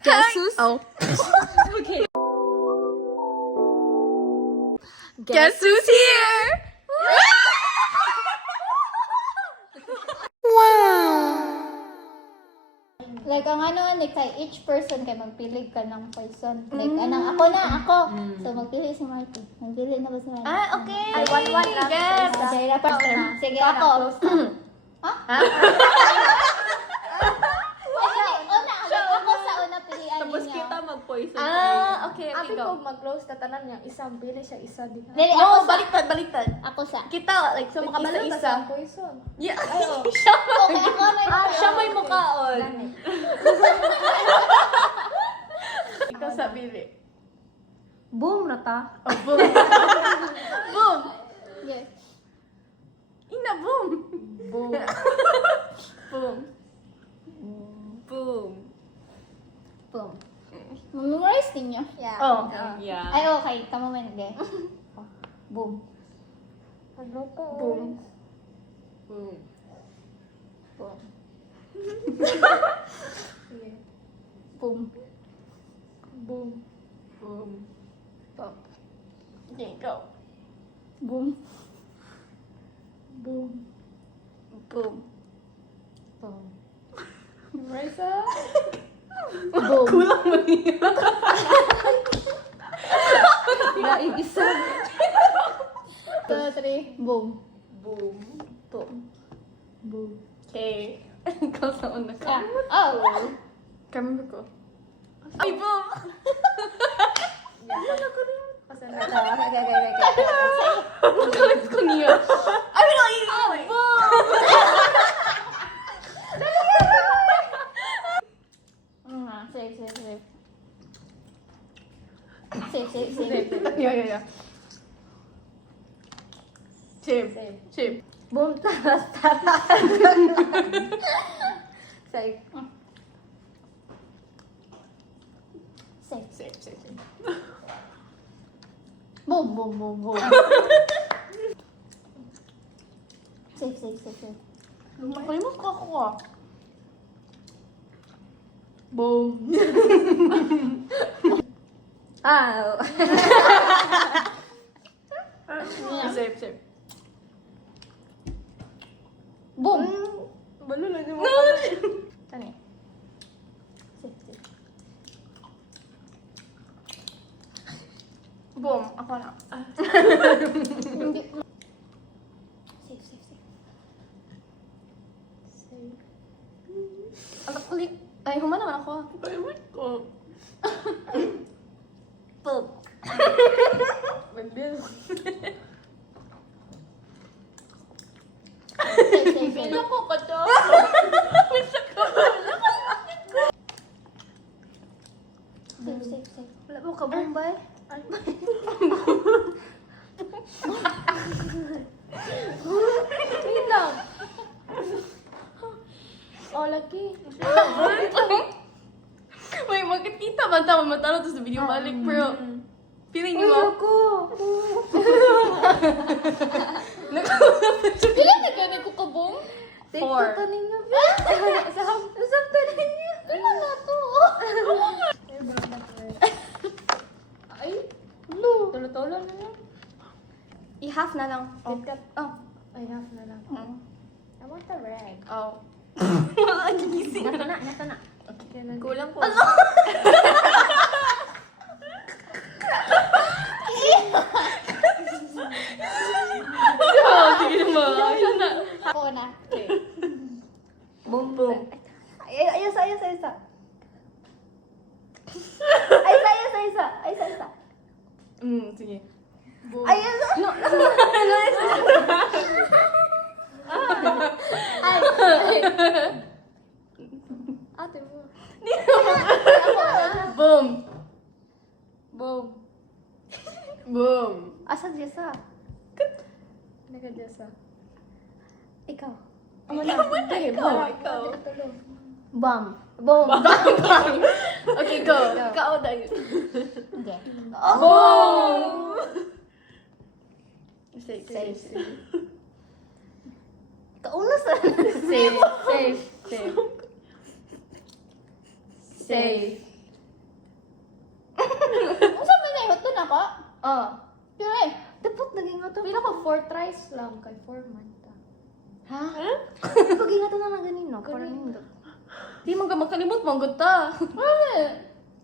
Guess who's... Oh. Okay. Guess who's here? Like, ang ano, like, kay each person, kay magpili ka ng person. Like, anang ako na, ako. So, magpili si Marty. Magpili na ba si Marty? Okay. I want one lang. Yes. Okay, dapat na. Sige, ako. Ha? Ako sa una pilihan Tapos ninyo. kita mag-poison. Okay, Abi go. ko mag-close ka tanan niya. Isang pili siya, isa di ka. Dili, No, ako sa... baliktad. Ako sa... Kita, like, so Makabalo isa-isa. sa poison. Yeah. Okay, ako na yung... Siya may mukhaon. Ikaw sa bili. Boom na ta. Oh, boom. Boom. Yes. Ina, boom. Boom. Boom. Boom. Boom. Memorize ninyo? Yeah. Oh, yeah. Ay, okay. Tama mo yun, okay. Boom. Ano ko? Boom. Boom. Boom. Sige. Boom. Boom. Boom. Boom. Okay, go. Boom. Boom. Boom. Boom. Marisa? Boom. Kulang mo niya. Daig isa. 2, 3. Boom. Boom. Boom. Boom. Okay. Ikaw sa una ka. Ah. Oh. Camera ko. Ay, boom! Kasi na. Okay. Ang galit ko niya. Ay, no, boom! Safe. Safe. Yeah. Chip. Boom taras. Safe. Boom. Safe. Nakalimot ko ako ah. Boom. Ah. Safe. Boom. Balo lang yung Ano eh? Safe. Boom. Ako na. Hindi. Safe. Ang kulit. Ay, humana naman ako. Favorite ko. Boom. Magbil. Safe. Bilo ko ka to. Safe. Wala mo ka bombay? Ayun lang. Oh, lagi. May magkikita ba tama matalo to sa video balik pero feeling niyo mo? Ako. Pila na gani ko ka boom? Take Four. ko ninyo. Sakto ninyo. Pila na to? Ay, Blue. tulo-tulo na lang. I-half na lang. Oh. KitKat. Oh. Ay, half na lang. I want the red. Oh. Wala gigising. Nasa na. Okay, lang. Kulang po. Sige naman. Ayun na. Ako na. Boom, boom. Ay, isa. Ay, isa. Sige. Ay, isa. No. Ate mo. Boom. Boom. Boom. Asa Jessa? Nagadiasa. Ikaw. Amo na. Ikaw. Bam. Boom. Okay, go. Ikaw na yun. Okay. Boom! Safe. Kauna sa. Safe. ako? Oh. Dire. Dapat naging nga to. Pila ko 4 tries lang kay 4 man ta. Ha? Pag ingat na lang ganino. Parang hindi. Di mo ka makalimot, manggot ta.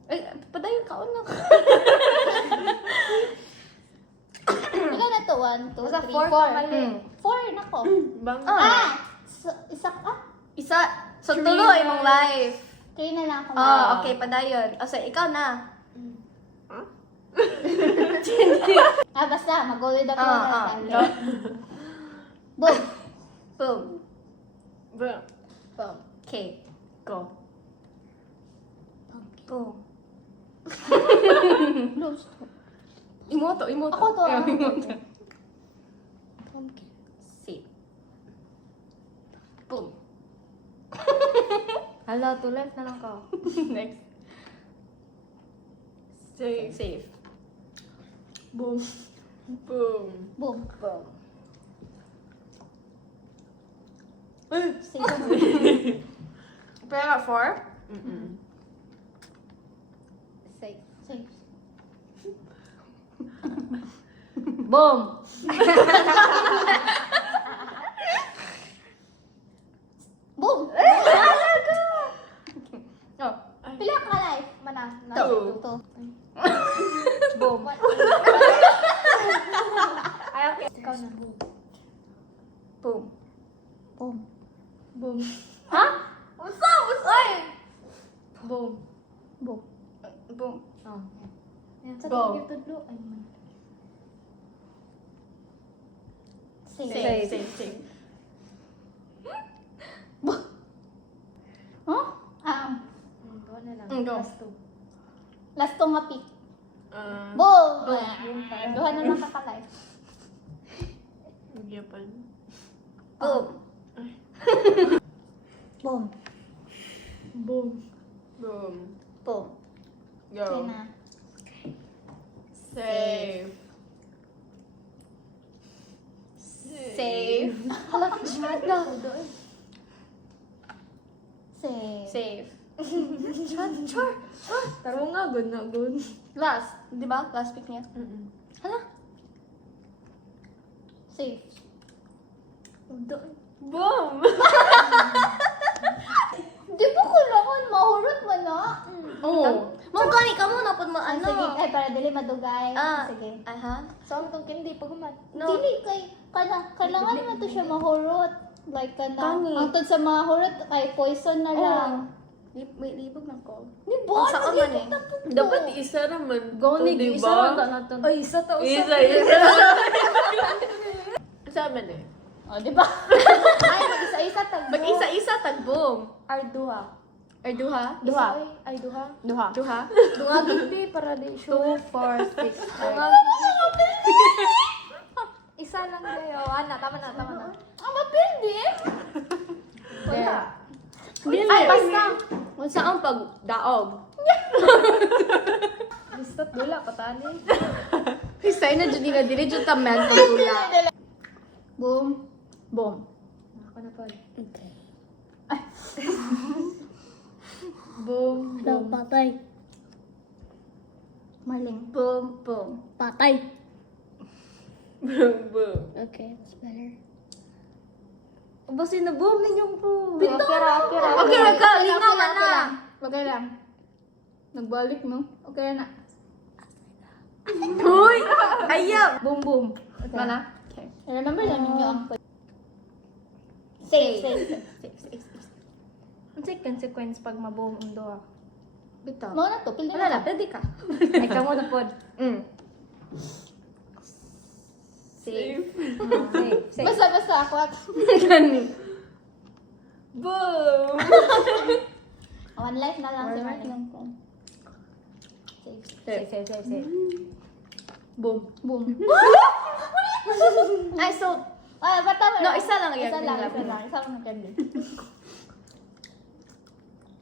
Ay, padayon kaon na. Ilan na to? 1, 2, Basta 3, 4 ka 4. mali. 4 na ko. Bang. Isa ka? Isa. So, tulo imong life. 3 na lang ako. Okay, padayon. O, so, ikaw na. Basta, mag-go with the flow. Go. Boom. Boom. Bro. Boom. Okay. Go. Boom. Close. Imoto. Ako to. Yeah, Ako imoto. to. Pumpkin. Seed. Boom. Hala, 2 left na lang ka. Next. Safe. Boom. Boom. Boom. Boom. Safe. Pero nga 4? Safe. Safe. Boom! Boom. Oh. Pila ka life? Mana. Two. Two. Boom. Ay, okay. Ikaw na. Boom. Boom. Boom. Ha? Ay! Boom. Boom. Boom. Oh. Yan sa Boom. tudlo. Ay man. Safe. Safe. Huh? Go na lang. Go. Last 2. Last to nga pick. Ah. Boom. Boom. Duha na lang ka life. Yapan. Boom. Boom. Boom. Boom. Boom. Go. Okay na. Safe. Safe. Hala, masyado. Safe. Safe. Taro nga, good na good. Last. Di ba? Last pick niya. Hala. Safe. Boom! Di ba kailangan mahurot mo na? Oo. Mong kani ka muna pag Sige, ano. ay para dili madugay. Ah. Sige. Aha. So, ang itong candy, pagumat. No. Dili kay kailangan mo to siya mahurot. Like Kani. ang tod sa mahurot kay poison na lang. May libog na ko. Di ba? Oh, saan man eh? Dapat isa naman. Go ni, to, isa lang ta natin. Ay, isa ta usap. Isa. Isa man eh. Oh, di ba? Ay, mag-isa-isa tag. Mag-isa-isa tag boom. Arduha. Or duha? Duha. Ay, duha. Duha. Duha? Duha gindi para di sure. 2, 4, 6. Duha Isa lang kayo. Ana, tama na. Ang mapindi. Wala. Dili. Ay, basta. Kung saan pag daog. Listot dula, patani. Isa na dyan nga dili dyan tamen pag dula. Boom. Boom. Ako na pa. Okay. Boom. Patay. Marling. Boom, boom. Patay. Boom, boom. Okay, that's better. Basin na boom ninyong boom. Okay ra. Okay, nagkalingaw man na. Okay lang. Nagbalik mo. Okay na. Uy! Ayaw! Boom, boom. Okay. Mana? Okay. Remember lang ninyo ang safe. Ang consequence pag mabuong ang doha. Bitaw. Mo na to. Pildi Wala na na, pwede ka. Ay, kamo na pod. Safe. Safe. Basta ako at Gani. Boom! one life na lang si One life Marling. Safe, safe, safe, safe. Boom. Boom. Ay, so, Ay, bata mo. No, isa lang yan. Isa lang. Isa lang candy.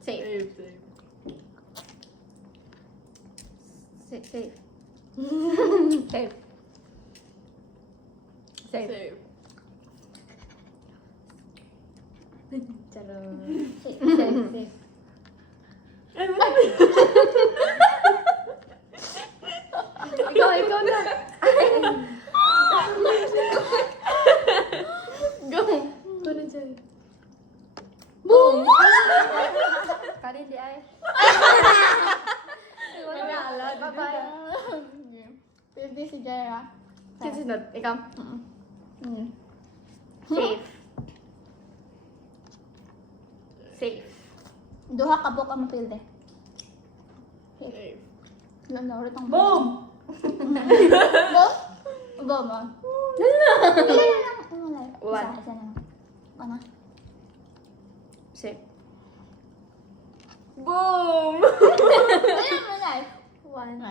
safe. Safe. Safe. Safe. Safe. Safe. Charot. Safe. Safe. Ikaw ay Napili si Jera. Kasi na, ikaw. Safe. Safe. Duha ka book ang mapilde. Okay. Ilan na ulit ang Boom! Boom? Boom, ah. Ilan na lang? Ano na? One. Isa na. Ano? Safe. Boom! Ilan mo na? One.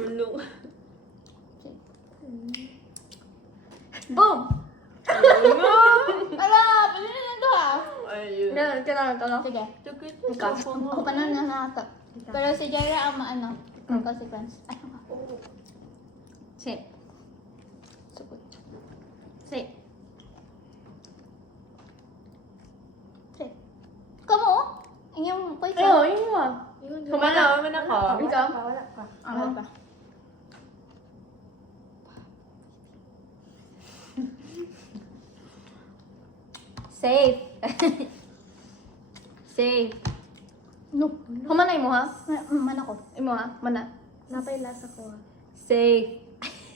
Bulong. Boom! Ala, pili na lang duha. Ayun. Kailangan ito, no? Sige. Ikaw. Ako pa na nakakap. Pero si Jera ang maano. Ang consequence. Ano nga? Safe. Sukot. Safe. Sige. Kamu? Inyong question. Ayaw, yun mo. Kumana ako. Ikaw? Wala ka. Ano pa? Safe. Safe. No. Humanay mo, ha? Man ako. Imo, ha? Mana. Napay lasa ko. Safe.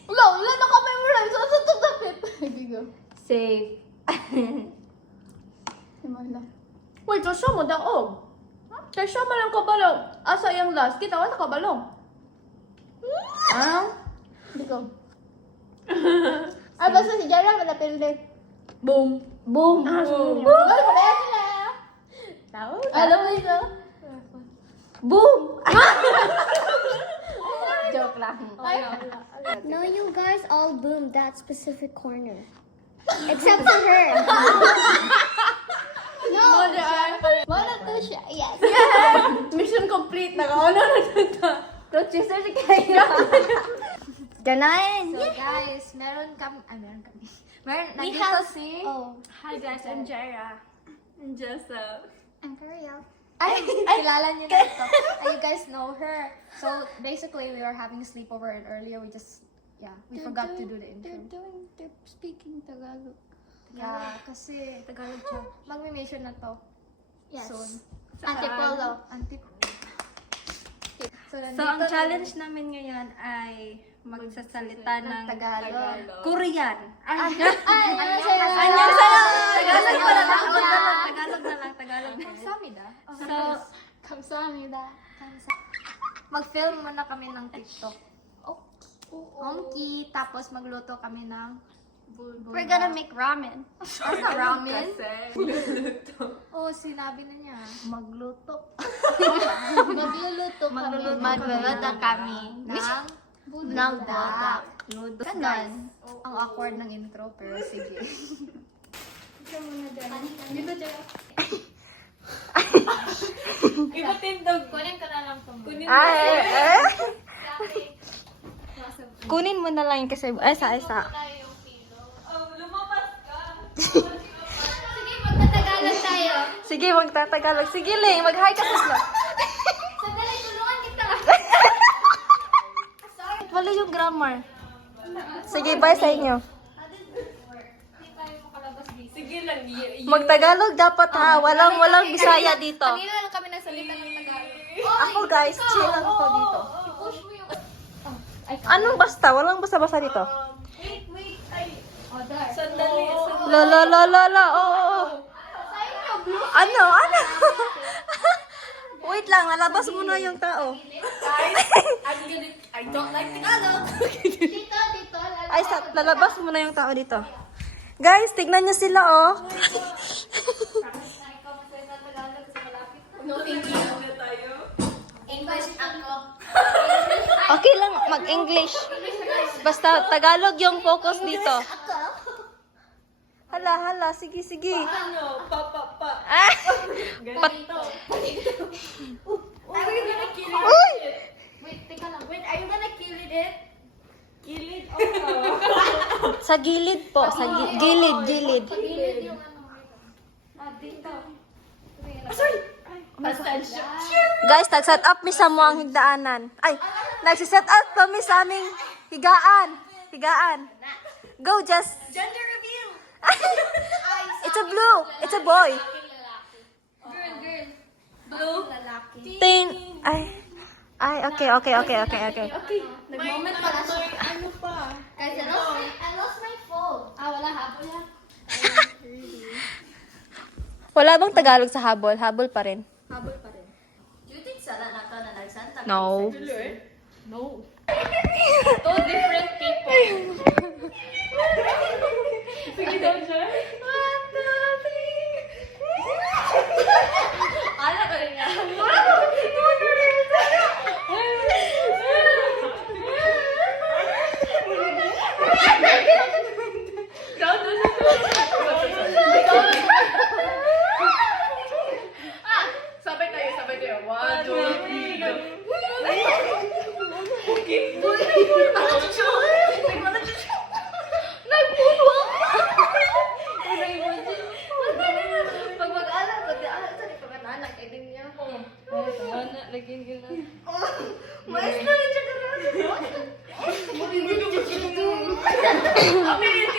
Wala, wala naka-memorize. Sa to dapit. Gigo. Safe. Himala. Wait, siya mo daog. Kaya siya man ang kabalong. Asa yung last? Kita wala kabalong. Ah? Gigo. Basta si Jara manapilde. Boom. Boom. Boom. Wala ko na sila. Tao? Alam mo ito? Boom! Joke lang. No, you guys all boomed that specific corner. Except for her. No. Wala to siya. Yes. Mission complete. Nakauna na dito. Producer si Kaya. Ganahin. So guys, meron kami. We nandito have- si... Oh. Hi guys, I'm Jara. And just, I'm Kariel. Ay, kilala niyo na ito. You guys know her. So basically, we were having a sleepover and earlier we just, we forgot to do the intro. They're speaking Tagalog. Yeah, kasi Tagalog siya. Magme-mission na to. Yes. Soon. Antipolo. So, So, ang challenge namin ngayon ay magsasalita ng Tagalog. Korean. Ay, ano sa'yo? Anyan sa'yo! Tagalog pala. Tagalog. Tagalog na lang. Tagalog na lang. Kamsamida. So, Kamsahamnida. Mag-film muna kami ng TikTok. Okay. Tapos magluto kami ng we're gonna make ramen. Asa ramen? Oo, sinabi na niya. Magluto. Magluluto kami. Magluluto kami. Ng Buldak. Ludo. Ganon. Ang awkward ng intro, pero sige. Ipatindog. Kunin ko na lang ito. Kunin Kunin mo na lang yung kasi isa. Lumabas ka. Sige, magtatagalog tayo. Sige, magtatagalog. Sige, Ling. Mag-hi ka sa vlog. Sandali, tulungan kita. Wala yung grammar. Sige, bye sa inyo. Sige lang. Magtagalog dapat ha. Walang Bisaya dito. Kanina lang kami nagsalita ng Tagalog. Ako guys, chill lang ako dito. Push mo yung... Anong basta? Walang basta-basta dito. Wait. Ay. Oh, there. Sandali. La. Oo. Ano? Wait lang, nalabas muna yung tao. I don't like Tagalog. Dito. Ay, lalabas muna yung tao dito. Guys, tignan niyo sila, oh. No, thank you. Na tayo. English ako. Okay lang, mag-English. Basta Tagalog yung focus dito. Hala, sige. Ano? Pa. Ah! Ganito. Are you gonna kill it? Uy! Wait, teka lang. Wait, are you gonna kill it? Kilid? Sa gilid po, sa gilid. Gilid yung ano. Dito. Sorry. Massage. Guys, nag-set up mi sa mo ang higdaanan. Ay, nagsiset up pa mi sa aming higaan. Go, just. Gender reveal. It's a blue. It's a boy. Girl. Blue. Lalaki. Ay, Okay. Nag-moment pala siya. Ano pa? Guys, I lost my phone. Wala habol yan. Wala bang Tagalog sa habol? Habol pa rin. Habol pa rin. Do you think sala na ka na nagsanta? No. No. Two different people. Sige daw siya. Ala ka rin nga. Sabay tayo. 1, 2, 3, go. Pag mag-alam, pag-alam, saan yung pag-anak? Eh, din niya. Amin!